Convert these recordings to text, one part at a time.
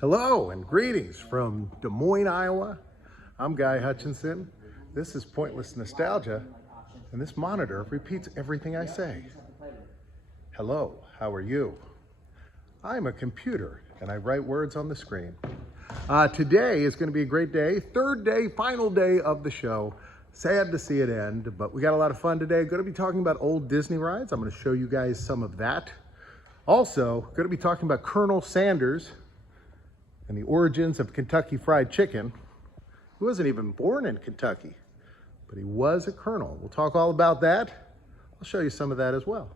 Hello and greetings from Des Moines, Iowa. I'm Guy Hutchinson. This is Pointless Nostalgia, and this monitor repeats everything I say. Hello, how are you? I'm a computer, and I write words on the screen. Today is going to be a great day. Third day, final day of the show. Sad to see it end, but we got a lot of fun today. Going to be talking about old Disney rides. I'm going to show you guys some of that. Also, going to be talking about Colonel Sanders and the origins of Kentucky Fried Chicken. He wasn't even born in Kentucky, but he was a colonel. We'll talk all about that. I'll show you some of that as well.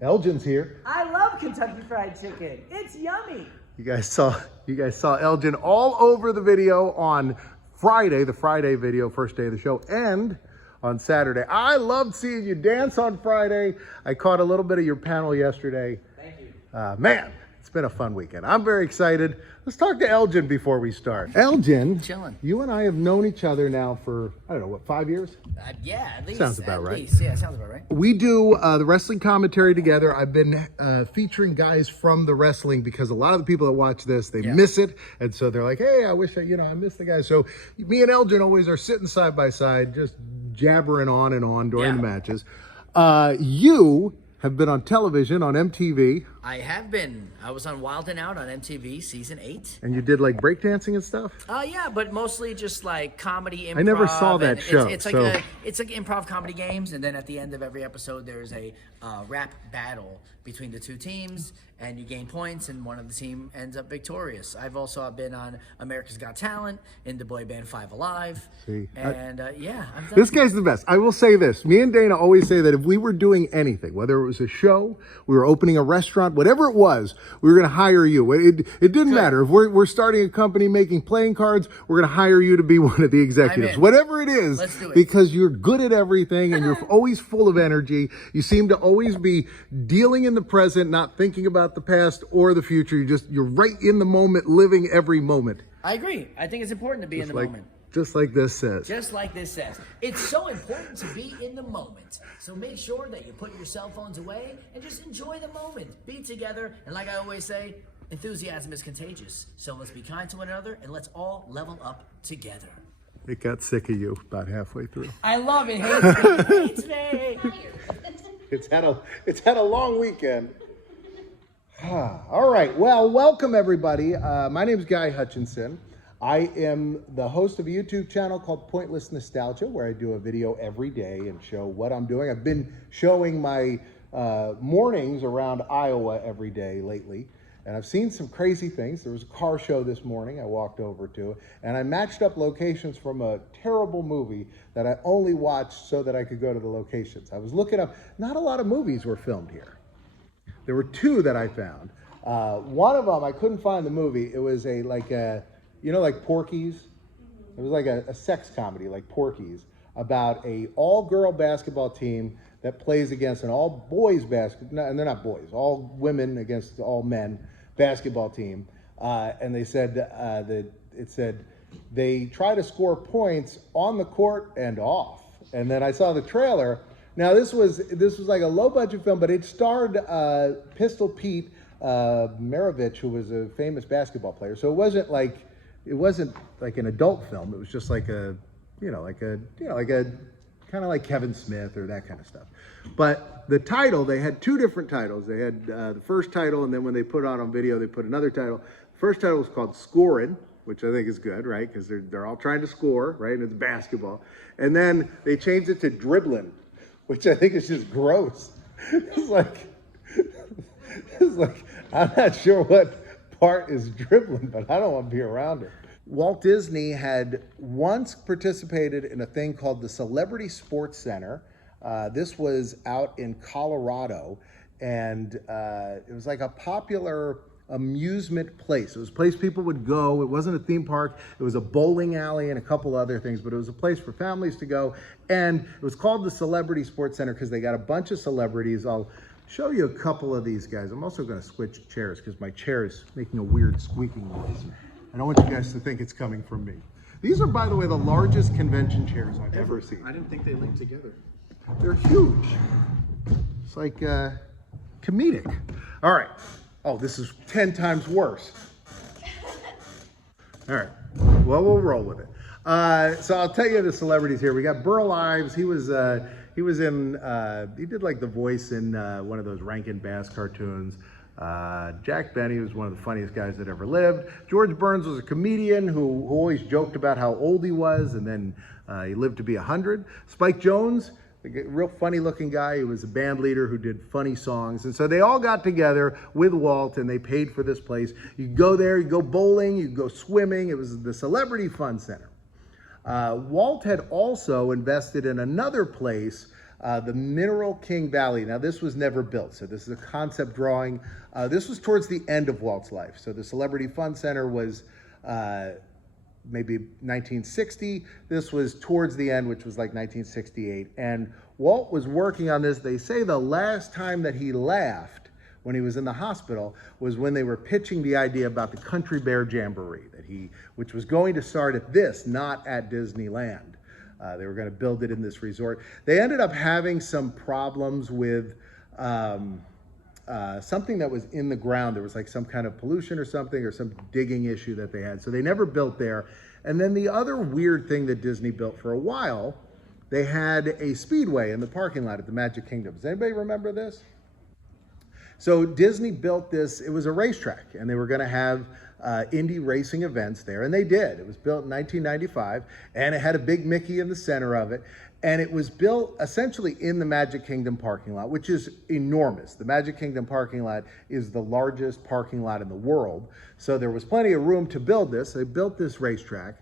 Elgin's here. I love Kentucky Fried Chicken. It's yummy. You guys saw Elgin all over the video on Friday, the Friday video, first day of the show, and on Saturday. I loved seeing you dance on Friday. I caught a little bit of your panel yesterday. Thank you. Man, it's been a fun weekend. I'm very excited. Let's talk to Elgin before we start. Elgin, chilling. You and I have known each other now for, I don't know, what, 5 years? Yeah, at least. Sounds about right. Yeah, sounds about right. We do the wrestling commentary together. I've been featuring guys from the wrestling because a lot of the people that watch this, they miss it. And so they're like, hey, I wish I missed the guys. So me and Elgin always are sitting side by side, just jabbering on and on during the matches. You have been on television on MTV. I have been. I was on Wild 'N Out on MTV season 8. And you did like breakdancing and stuff? Yeah, but mostly just like comedy, improv. I never saw that show. It's like improv comedy games, and then at the end of every episode, there's a rap battle between the two teams, and you gain points, and one of the team ends up victorious. I've also been on America's Got Talent in the boy band Five Alive. See, and I've done this guy's the best. I will say this. Me and Dana always say that if we were doing anything, whether it was a show, we were opening a restaurant, whatever it was, we were going to hire you. It didn't matter. If we're starting a company making playing cards, we're going to hire you to be one of the executives. Whatever it is, let's do it. Because you're good at everything and you're always full of energy. You seem to always be dealing in the present, not thinking about the past or the future. You're right in the moment, living every moment. I agree. I think it's important to be in the moment. Just like this says. Just like this says. It's so important to be in the moment. So make sure that you put your cell phones away and just enjoy the moment. Be together. And like I always say, enthusiasm is contagious. So let's be kind to one another and let's all level up together. It got sick of you about halfway through. I love it. Hates me. It's had a long weekend. All right. Well, welcome everybody. My name is Guy Hutchinson. I am the host of a YouTube channel called Pointless Nostalgia, where I do a video every day and show what I'm doing. I've been showing my mornings around Iowa every day lately, and I've seen some crazy things. There was a car show this morning I walked over to, and I matched up locations from a terrible movie that I only watched so that I could go to the locations. I was looking up, not a lot of movies were filmed here. There were 2 that I found. One of them, I couldn't find the movie. It was like Porky's? It was like a sex comedy, like Porky's, about a all-girl basketball team that plays against an all-boys basketball, and they're not boys, all women against all men basketball team. And they said it said they try to score points on the court and off. And then I saw the trailer. Now this was like a low-budget film, but it starred Pistol Pete Maravich, who was a famous basketball player. So it wasn't like an adult film. It was just like a kind of like Kevin Smith or that kind of stuff. But the title, they had 2 different titles. They had the first title, and then when they put it on video, they put another title. The first title was called Scorin', which I think is good, right? Because they're all trying to score, right? And it's basketball. And then they changed it to Dribblin', which I think is just gross. It's like I'm not sure what part is dribbling, but I don't want to be around it. Walt Disney had once participated in a thing called the Celebrity Sports Center. This was out in Colorado, and it was like a popular amusement place. It was a place people would go. It wasn't a theme park. It was a bowling alley and a couple other things, but it was a place for families to go. And it was called the Celebrity Sports Center because they got a bunch of celebrities. I'll show you a couple of these guys. I'm also going to switch chairs because my chair is making a weird squeaking noise. I don't want you guys to think it's coming from me. These are, by the way, the largest convention chairs I've ever seen. I didn't think they linked together. They're huge. It's like comedic. All right. Oh, this is 10 times worse. All right. Well, we'll roll with it. So I'll tell you the celebrities here. We got Burl Ives. He was in, he did like the voice in one of those Rankin Bass cartoons. Jack Benny was one of the funniest guys that ever lived. George Burns was a comedian who always joked about how old he was, and then he lived to be 100. Spike Jonze, a real funny looking guy. He was a band leader who did funny songs. And so they all got together with Walt and they paid for this place. You go there, you go bowling, you go swimming. It was the Celebrity Fun Center. Walt had also invested in another place, the Mineral King Valley. Now this was never built, so this is a concept drawing. This was towards the end of Walt's life. So the Celebrity Fun Center was maybe 1960. This was towards the end, which was like 1968. And Walt was working on this. They say the last time that he laughed when he was in the hospital was when they were pitching the idea about the Country Bear Jamboree, which was going to start at this, not at Disneyland. They were going to build it in this resort. They ended up having some problems with something that was in the ground. There was like some kind of pollution or something, or some digging issue that they had. So they never built there. And then the other weird thing that Disney built for a while, they had a speedway in the parking lot at the Magic Kingdom. Does anybody remember this? So Disney built this, it was a racetrack, and they were going to have indie racing events there, and they did. It was built in 1995, and it had a big Mickey in the center of it. And it was built essentially in the Magic Kingdom parking lot, which is enormous. The Magic Kingdom parking lot is the largest parking lot in the world. So there was plenty of room to build this. They built this racetrack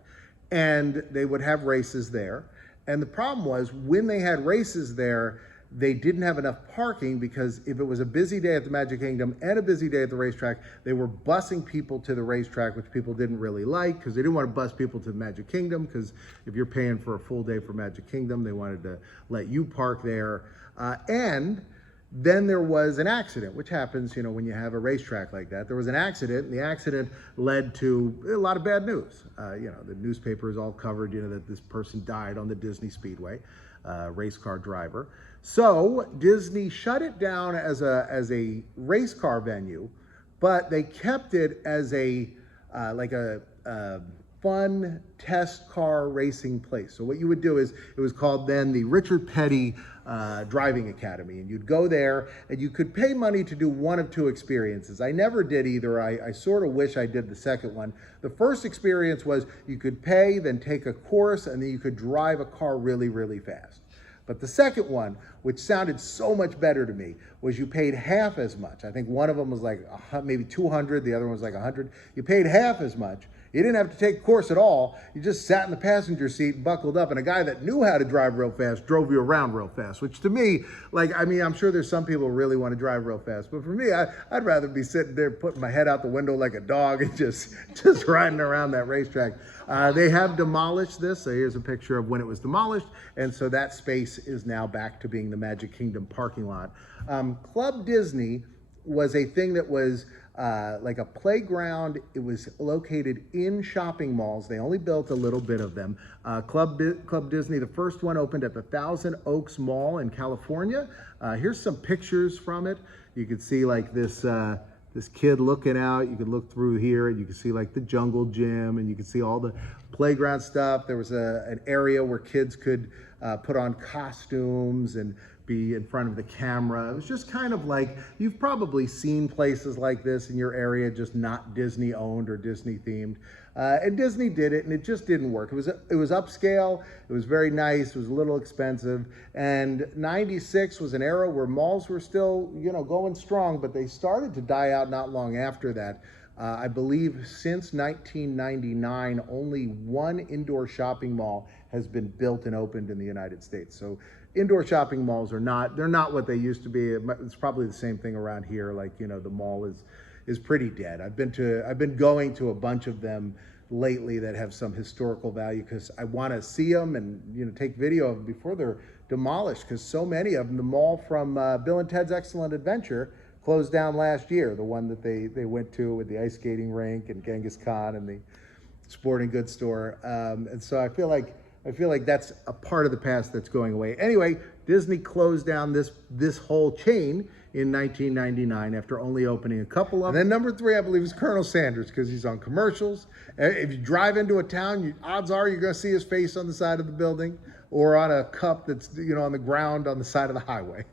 and they would have races there. And the problem was when they had races there, they didn't have enough parking, because if it was a busy day at the Magic Kingdom and a busy day at the racetrack, they were busing people to the racetrack, which people didn't really like, because they didn't want to bus people to the Magic Kingdom, because if you're paying for a full day for Magic Kingdom, they wanted to let you park there. And then there was an accident, which happens, you know, when you have a racetrack like that. There was an accident, and the accident led to a lot of bad news. You know, the newspapers all covered, you know, that this person died on the Disney Speedway, race car driver. So Disney shut it down as a race car venue, but they kept it as a fun test car racing place. So what you would do is, it was called then the Richard Petty Driving Academy, and you'd go there and you could pay money to do one of two experiences. I never did either. I sort of wish I did the second one. The first experience was you could pay, then take a course, and then you could drive a car really, really fast. But the second one, which sounded so much better to me, was you paid half as much. I think one of them was like maybe 200, the other one was like 100. You paid half as much. You didn't have to take a course at all. You just sat in the passenger seat and buckled up, and a guy that knew how to drive real fast drove you around real fast, which to me, like, I mean, I'm sure there's some people who really want to drive real fast, but for me, I'd rather be sitting there putting my head out the window like a dog and just riding around that racetrack. They have demolished this, so here's a picture of when it was demolished, and so that space is now back to being the Magic Kingdom parking lot. Club Disney was a thing that was like a playground. It was located in shopping malls. They only built a little bit of them. Club Disney, the first one opened at the Thousand Oaks Mall in California. Here's some pictures from it. You could see like this kid looking out. You could look through here and you could see like the jungle gym, and you could see all the playground stuff. There was an area where kids could put on costumes and be in front of the camera. It was just kind of like, you've probably seen places like this in your area, just not Disney owned or Disney themed. And Disney did it, and it just didn't work. It was upscale, it was very nice, it was a little expensive, and 96 was an era where malls were still, you know, going strong, but they started to die out not long after that. I believe since 1999, only one indoor shopping mall has been built and opened in the United States. So indoor shopping malls they're not what they used to be. It's probably the same thing around here. Like, you know, the mall is pretty dead. I've been going to a bunch of them lately that have some historical value, because I want to see them and, you know, take video of them before they're demolished, because so many of them, the mall from Bill and Ted's Excellent Adventure closed down last year, the one that they went to with the ice skating rink and Genghis Khan and the sporting goods store. And so I feel like that's a part of the past that's going away. Anyway, Disney closed down this whole chain in 1999 after only opening a couple of them. And then number 3, I believe, is Colonel Sanders, because he's on commercials. If you drive into a town, odds are you're going to see his face on the side of the building or on a cup that's, on the ground on the side of the highway.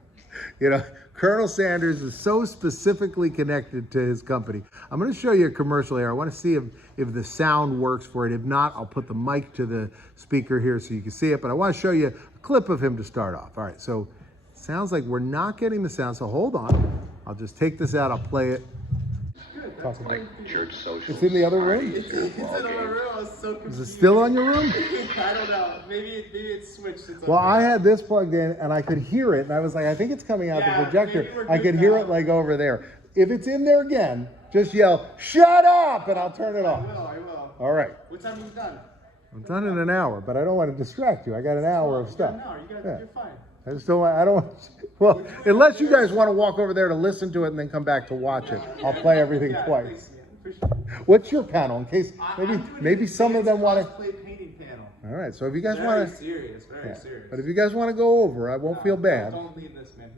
Colonel Sanders is so specifically connected to his company. I'm going to show you a commercial here. I want to see if the sound works for it. If not, I'll put the mic to the speaker here so you can see it. But I want to show you a clip of him to start off. All right, so sounds like we're not getting the sound, so hold on. I'll just take this out. I'll play it. Church social. It's in the other room? It's in my room. I was so confused. Is it still on your room? I don't know. Maybe it's switched. Well, I had this plugged in and I could hear it, and I was like, I think it's coming out the projector. I could hear it like over there. If it's in there again, just yell, "Shut up!" and I'll turn it off. I will. All right. What time are you done? I'm done in an hour, but I don't want to distract you. I got an hour of stuff. You're fine. I just don't want, I don't want, well, unless you guys want to walk over there to listen to it and then come back to watch it. I'll play everything twice. What's your panel, in case, maybe some of them want to. Cosplay painting panel. All right, so if you guys want to. Very serious. But if you guys want to go over, I won't feel bad. Don't leave this, man.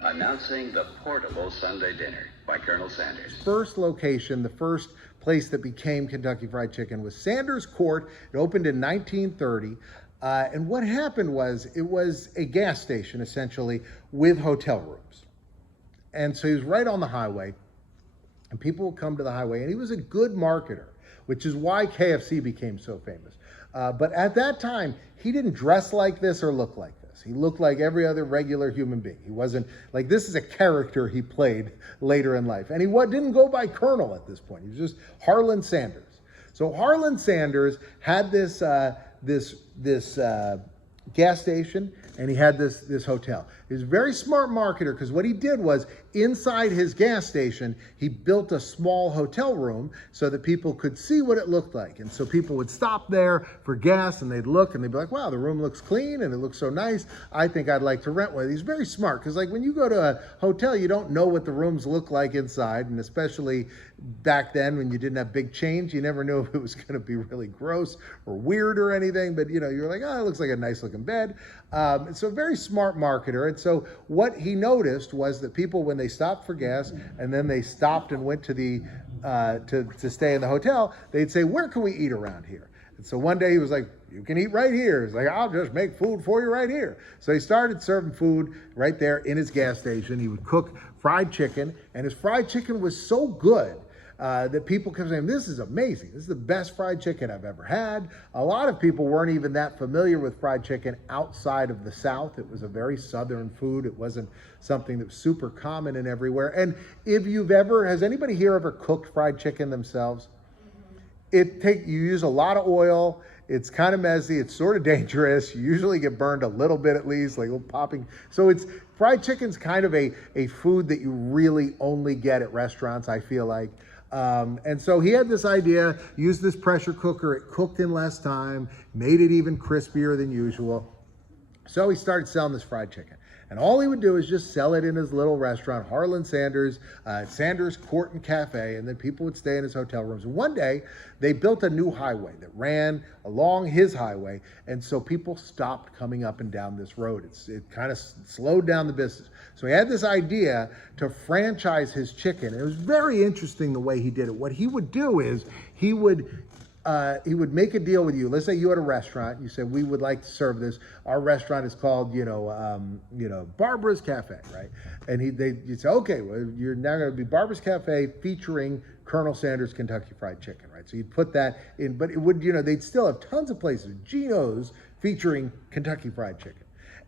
Announcing the portable Sunday dinner by Colonel Sanders. First location, the first place that became Kentucky Fried Chicken was Sanders Court. It opened in 1930. And what happened was, it was a gas station, essentially, with hotel rooms. And so he was right on the highway, and people would come to the highway, and he was a good marketer, which is why KFC became so famous. But at that time, he didn't dress like this or look like this. He looked like every other regular human being. He wasn't, like, this is a character he played later in life. And he didn't go by Colonel at this point. He was just Harlan Sanders. So Harlan Sanders had this gas station, and he had this hotel. He was a very smart marketer, because what he did was, inside his gas station, he built a small hotel room so that people could see what it looked like. And so people would stop there for gas, and they'd look, and they'd be like, wow, the room looks clean, and it looks so nice. I think I'd like to rent one. He's very smart, because like when you go to a hotel, you don't know what the rooms look like inside, and especially back then when you didn't have big change, you never knew if it was going to be really gross or weird or anything, but you're like, oh, it looks like a nice looking bed. So a very smart marketer. And so what he noticed was that people, when they stopped for gas and then they stopped and went to the to stay in the hotel, they'd say, where can we eat around here? And so one day he was like, you can eat right here. He's like, I'll just make food for you right here. So he started serving food right there in his gas station. He would cook fried chicken, and his fried chicken was so good that people kept saying, this is amazing. This is the best fried chicken I've ever had. A lot of people weren't even that familiar with fried chicken outside of the South. It was a very Southern food. It wasn't something that was super common and everywhere. And if has anybody here ever cooked fried chicken themselves? You use a lot of oil. It's kind of messy. It's sort of dangerous. You usually get burned a little bit at least, like a little popping. So fried chicken's kind of a food that you really only get at restaurants, I feel like. And so he had this idea, used this pressure cooker. It cooked in less time, made it even crispier than usual. So he started selling this fried chicken. And all he would do is just sell it in his little restaurant, Harlan Sanders, Sanders Court and Cafe, and then people would stay in his hotel rooms. And one day, they built a new highway that ran along his highway, and so people stopped coming up and down this road. It kind of slowed down the business. So he had this idea to franchise his chicken. It was very interesting the way he did it. What he would do is he would make a deal with you. Let's say you had a restaurant. You said, we would like to serve this. Our restaurant is called, Barbara's Cafe, right? And you'd say, okay, well, you're now going to be Barbara's Cafe featuring Colonel Sanders Kentucky Fried Chicken, right? So you'd put that in, but it would, they'd still have tons of places, Geno's featuring Kentucky Fried Chicken.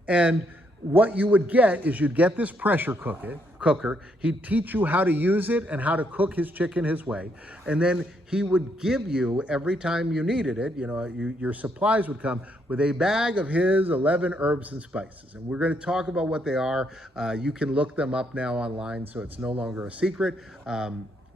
And what you would get is you'd get this pressure cooker. He'd teach you how to use it and how to cook his chicken his way. And then he would give you, every time you needed it, your supplies would come with a bag of his 11 herbs and spices. And we're going to talk about what they are. You can look them up now online, so it's no longer a secret.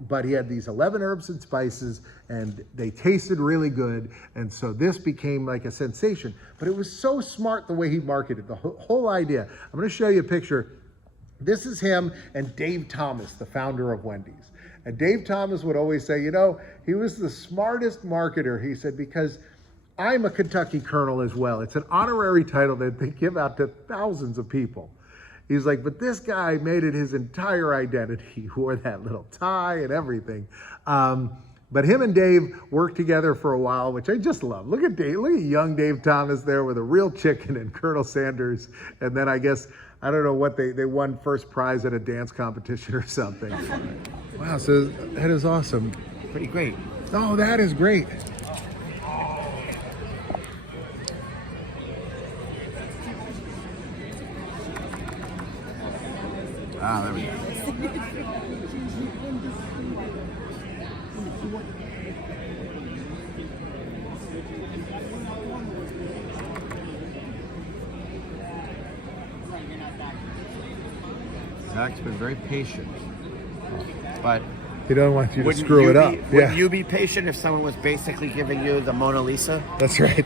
But he had these 11 herbs and spices, and they tasted really good. And so this became like a sensation. But it was so smart the way he marketed the whole idea. I'm going to show you a picture. This is him and Dave Thomas, the founder of Wendy's. And Dave Thomas would always say, he was the smartest marketer, he said, because I'm a Kentucky colonel as well. It's an honorary title that they give out to thousands of people. He's like, but this guy made it his entire identity. He wore that little tie and everything. But him and Dave worked together for a while, which I just love. Look at Dave, look at young Dave Thomas there with a real chicken and Colonel Sanders. And then I guess, I don't know what they won first prize at a dance competition or something. Wow, so that is awesome. Pretty great. Oh, that is great. Ah, there we go. Zach's been very patient, but He don't want you to screw it up. Wouldn't you be patient if someone was basically giving you the Mona Lisa? That's right.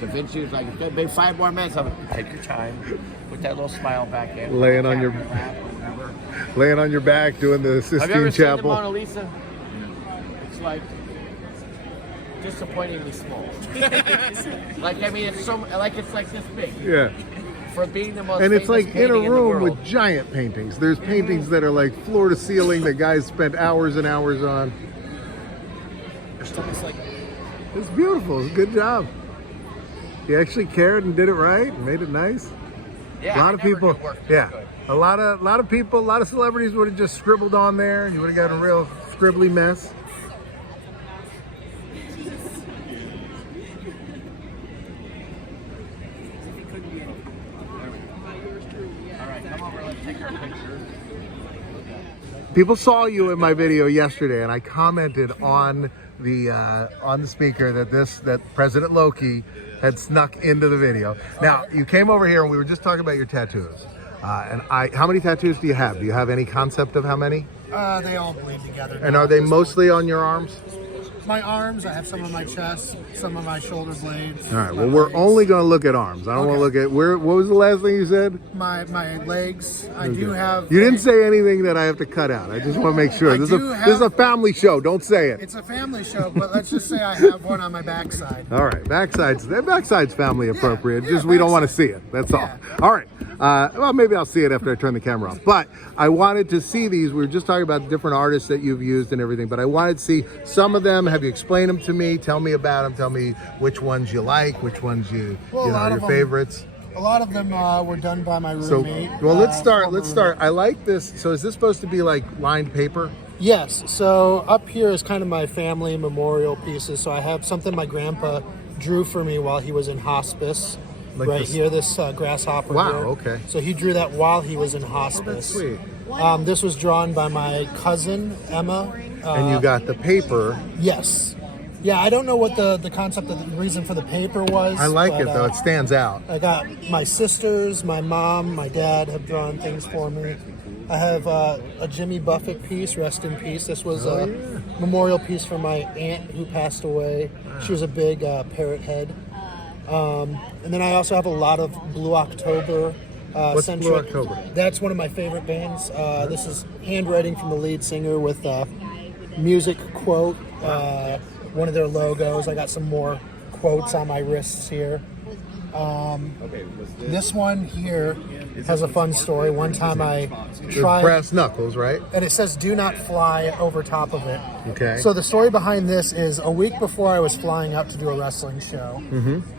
Da Vinci was like, it's gonna be 5 more minutes. I'm like, take your time, put that little smile back in. Laying on your back doing the Have you Sistine ever seen the Chapel. Mona Lisa? It's like disappointingly small. Like, I mean, it's like this big. Yeah. For being the most And it's famous like in a painting the room world. with giant paintings. There's paintings that are like floor to ceiling that guys spent hours and hours on. It's beautiful. It's a good job. He actually cared and did it right and made it nice. Yeah, A lot of people, yeah. A lot of people, a lot of celebrities would have just scribbled on there. You would have got a real scribbly mess. All right, come over, let's take our picture. People saw you in my video yesterday, and I commented on the speaker that President Loki had snuck into the video. Now, you came over here and we were just talking about your tattoos. How many tattoos do you have? Do you have any concept of how many? They all bleed together. And are they mostly on your arms? My arms, I have some on my chest, some on my shoulder blades. All right, my well, we're legs. only going to look at arms. I don't want to look at, what was the last thing you said? My legs, I do have... You didn't say anything that I have to cut out. I just want to make sure. This is a family show. Don't say it. It's a family show, but let's just say I have one on my backside. All right, backside's family appropriate. yeah, Just we don't want to backside. see it. That's Yeah. all. All right. Well, maybe I'll see it after I turn the camera off. But I wanted to see these. We were just talking about different artists that you've used and everything. But I wanted to see some of them. Have you explained them to me? Tell me about them. Tell me which ones you like, which ones you Well, a know lot your of them- favorites. A lot of them were done by my So, roommate. well, let's start. former Let's start. I like this. So, is this supposed to be like lined paper? Yes, so up here is kind of my family memorial pieces. So I have something my grandpa drew for me while he was in hospice. Like right this- here, this grasshopper. Wow, here. okay. So he drew that while he was in hospice. Sweet. This was drawn by my cousin, Emma. And you got the paper. Yes. Yeah, I don't know what the concept of the reason for the paper was. I like but, it though. It stands out. I got my sisters, my mom, my dad have drawn things for me. I have a Jimmy Buffett piece, rest in peace. This was a memorial piece for my aunt who passed away. She was a big parrot head. And then I also have a lot of Blue October. What's Blue October? That's one of my favorite bands. This is handwriting from the lead singer with music quote, one of their logos. I got some more quotes on my wrists here. This one here has a fun story. One time I There's tried, brass knuckles, right? and it says "Do not fly" over top of it. Okay. So the story behind this is a week before I was flying up to do a wrestling show,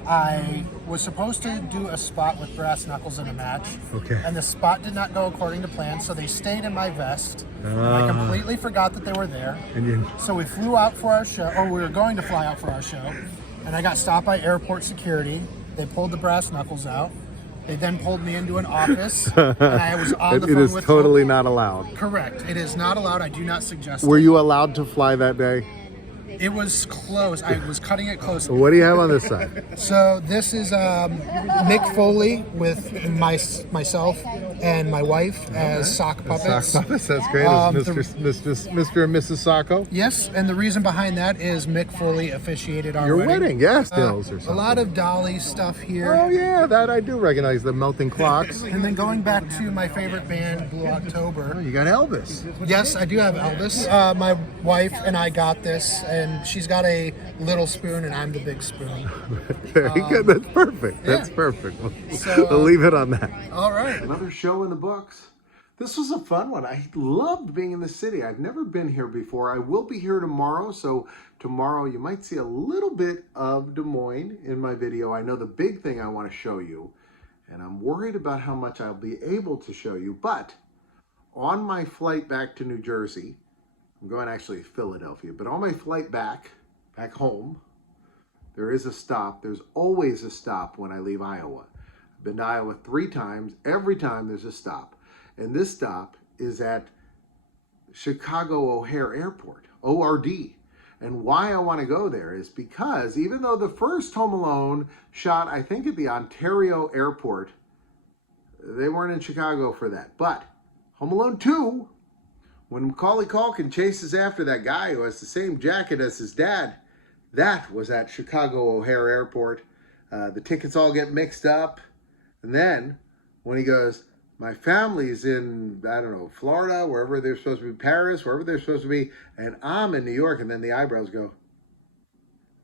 I was supposed to do a spot with brass knuckles in a match. Okay. And the spot did not go according to plan, so they stayed in my vest. And I completely forgot that they were there. And you, So we flew out for our show, or we were going to fly out for our show, and I got stopped by airport security. They pulled the brass knuckles out. They then pulled me into an office, and I was on the it phone is with totally them. not allowed. Correct. It is not allowed. I do not suggest Were it. you allowed to fly that day? It was close. I was cutting it close. What do you have on this side? So this is Mick Foley with myself and my wife as sock puppets. Sock puppets, that's great. Mr. and Mrs. Sacco. Yes, and the reason behind that is Mick Foley officiated our Your wedding, yes, Dills or A something. lot of Dolly stuff here. Oh yeah, that I do recognize, the melting clocks. And then going back to my favorite band, Blue October. Oh, you got Elvis. Yes, I do have Elvis. My wife and I got this, and she's got a little spoon, and I'm the big spoon. Very good. That's perfect. That's perfect. So, We'll leave it on that. All right. Another show in the books. This was a fun one. I loved being in the city. I've never been here before. I will be here tomorrow, so tomorrow you might see a little bit of Des Moines in my video. I know the big thing I want to show you, and I'm worried about how much I'll be able to show you, but on my flight back to New Jersey, I'm going actually to Philadelphia, but on my flight back home, there is a stop. There's always a stop when I leave Iowa. I've been to Iowa 3 times. Every time there's a stop. And this stop is at Chicago O'Hare Airport, ORD. And why I want to go there is because even though the first Home Alone shot, I think, at the Ontario Airport, they weren't in Chicago for that. But Home Alone 2, when Macaulay Culkin chases after that guy who has the same jacket as his dad, that was at Chicago O'Hare Airport. The tickets all get mixed up. And then when he goes, my family's in, I don't know, Florida, wherever they're supposed to be, Paris, wherever they're supposed to be, and I'm in New York, and then the eyebrows go.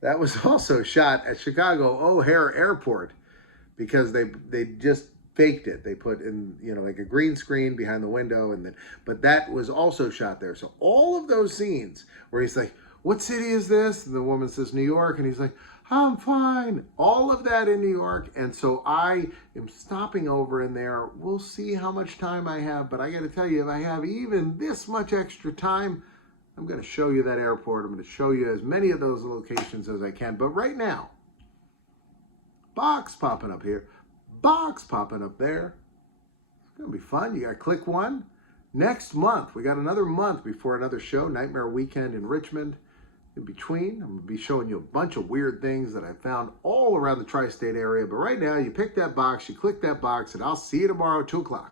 That was also shot at Chicago O'Hare Airport because they just faked it. They put in, you know, like a green screen behind the window, and then, but that was also shot there. So all of those scenes where he's like, what city is this? And the woman says New York, and he's like, I'm fine. All of that in New York. And so I am stopping over in there. We'll see how much time I have, but I got to tell you, if I have even this much extra time, I'm going to show you that airport. I'm going to show you as many of those locations as I can. But right now, box popping up here, box popping up there. It's going to be fun. You got to click one. Next month, we got another month before another show, Nightmare Weekend in Richmond. In between, I'm going to be showing you a bunch of weird things that I found all around the tri-state area. But right now, you pick that box, you click that box, and I'll see you tomorrow at 2 o'clock.